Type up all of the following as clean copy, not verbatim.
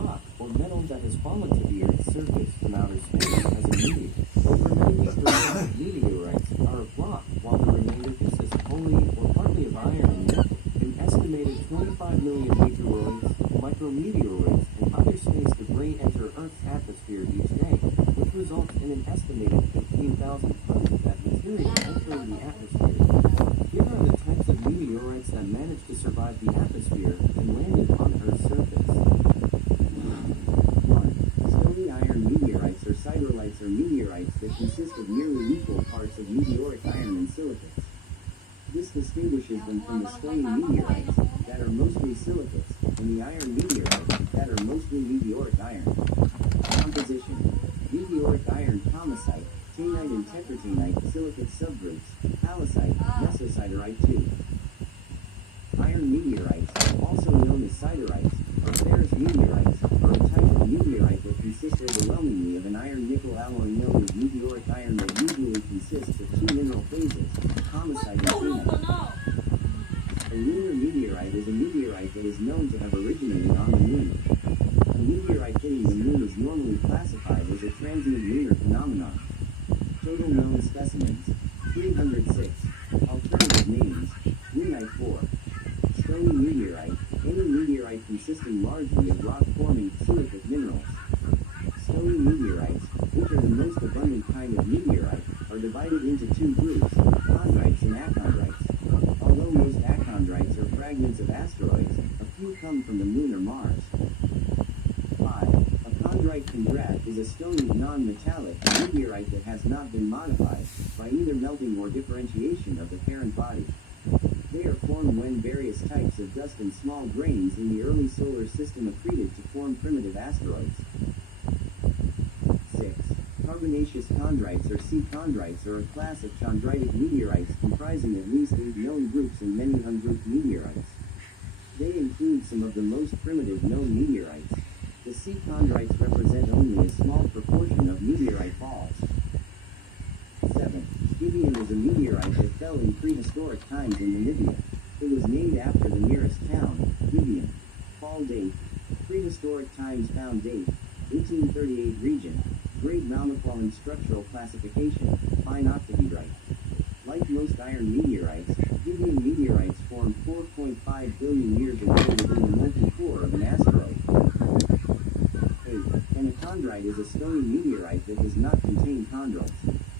rock or metal that has fallen to the Earth's surface from outer space as a meteor. Over 90% of meteorites are of rock, while the remainder consists wholly or partly of iron and nickel. An estimated 25 million meteoroids, micrometeoroids, and other space debris enter Earth's atmosphere each day, which results in an estimated 15,000 tons of that material entering the atmosphere. Here are the types of meteorites that manage to survive the atmosphere and landed on Earth's surface. 1. Stony iron meteorites or siderolites are meteorites that consist of nearly equal parts of meteoric iron and silicates. This distinguishes them from the stony meteorites, that are mostly silicates, and the iron meteorites, that are mostly meteoric iron. Composition: meteoric iron kamacite, taenite and tetrataenite silicate subgroups, halloysite, mesosiderite 2. Iron meteorites, also known as siderites, or ferrous meteorites, are a type of meteorite that consists overwhelmingly of an iron-nickel alloy known as meteoric iron that usually consists of two mineral phases, kamacite and taenite. A lunar meteorite is a meteorite that is known to have originated on the moon. A meteorite hitting the moon is normally classified as a transient lunar phenomenon. Total known specimens: 306. Alternative names: Lunite 4. Stony meteorite, any meteorite consisting largely of rock-forming silicate minerals. Stony meteorites, which are the most abundant kind of meteorite, are divided into two groups, chondrites and achondrites. Although most achondrites are fragments of asteroids, a few come from the moon or Mars. 5. A chondrite chondrat is a stony non-metallic meteorite that has not been modified by either melting or differentiation of the parent body. They are formed when various types of dust and small grains in the early solar system accreted to form primitive asteroids. 6. Carbonaceous chondrites or sea chondrites are a class of chondritic meteorites comprising at least 8 known groups and many ungrouped meteorites. They include some of the most primitive known meteorites. The sea chondrites represent only a small proportion of meteorite falls. 7. Gibeon is a meteorite that fell in prehistoric times in Namibia. It was named after the nearest town, Gibeon. Fall date: prehistoric times. Found date: 1838. Region: Great Malmaqualin. Structural classification: fine octahedrite. Like most iron meteorites, Gibeon meteorites formed 4.5 billion years ago within the molten core of an asteroid. 8. An achondrite is a stony meteorite that does not contain chondrites.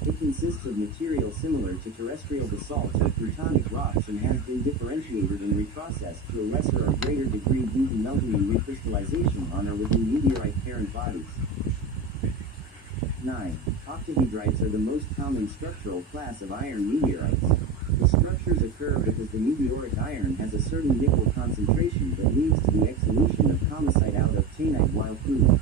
It consists of material similar to terrestrial basalts or plutonic rocks and has been differentiated and reprocessed to a lesser or greater degree due to melting and recrystallization on or within meteorite parent bodies. 9. Octahedrites are the most common structural class of iron meteorites. The structures occur because the meteoric iron has a certain nickel concentration that leads to the exsolution of kamacite out of taenite while cooled.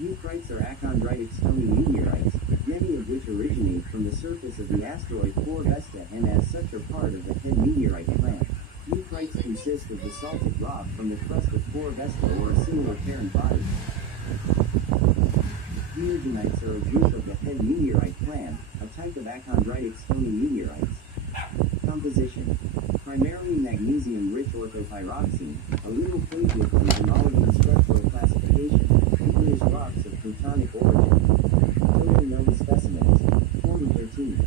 Eucrites are achondritic stony meteorites, many of which originate from the surface of the asteroid 4 Vesta and as such are part of the head meteorite clan. Eucrites consist of basaltic rock from the crust of 4 Vesta or a similar parent body. Neogenites are a group of the head meteorite clan, a type of achondritic stony meteorites. Composition: primarily magnesium-rich orthopyroxene, a little plate-different in all of the structural classification, igneous rocks of plutonic origin. Total known specimens: 4013.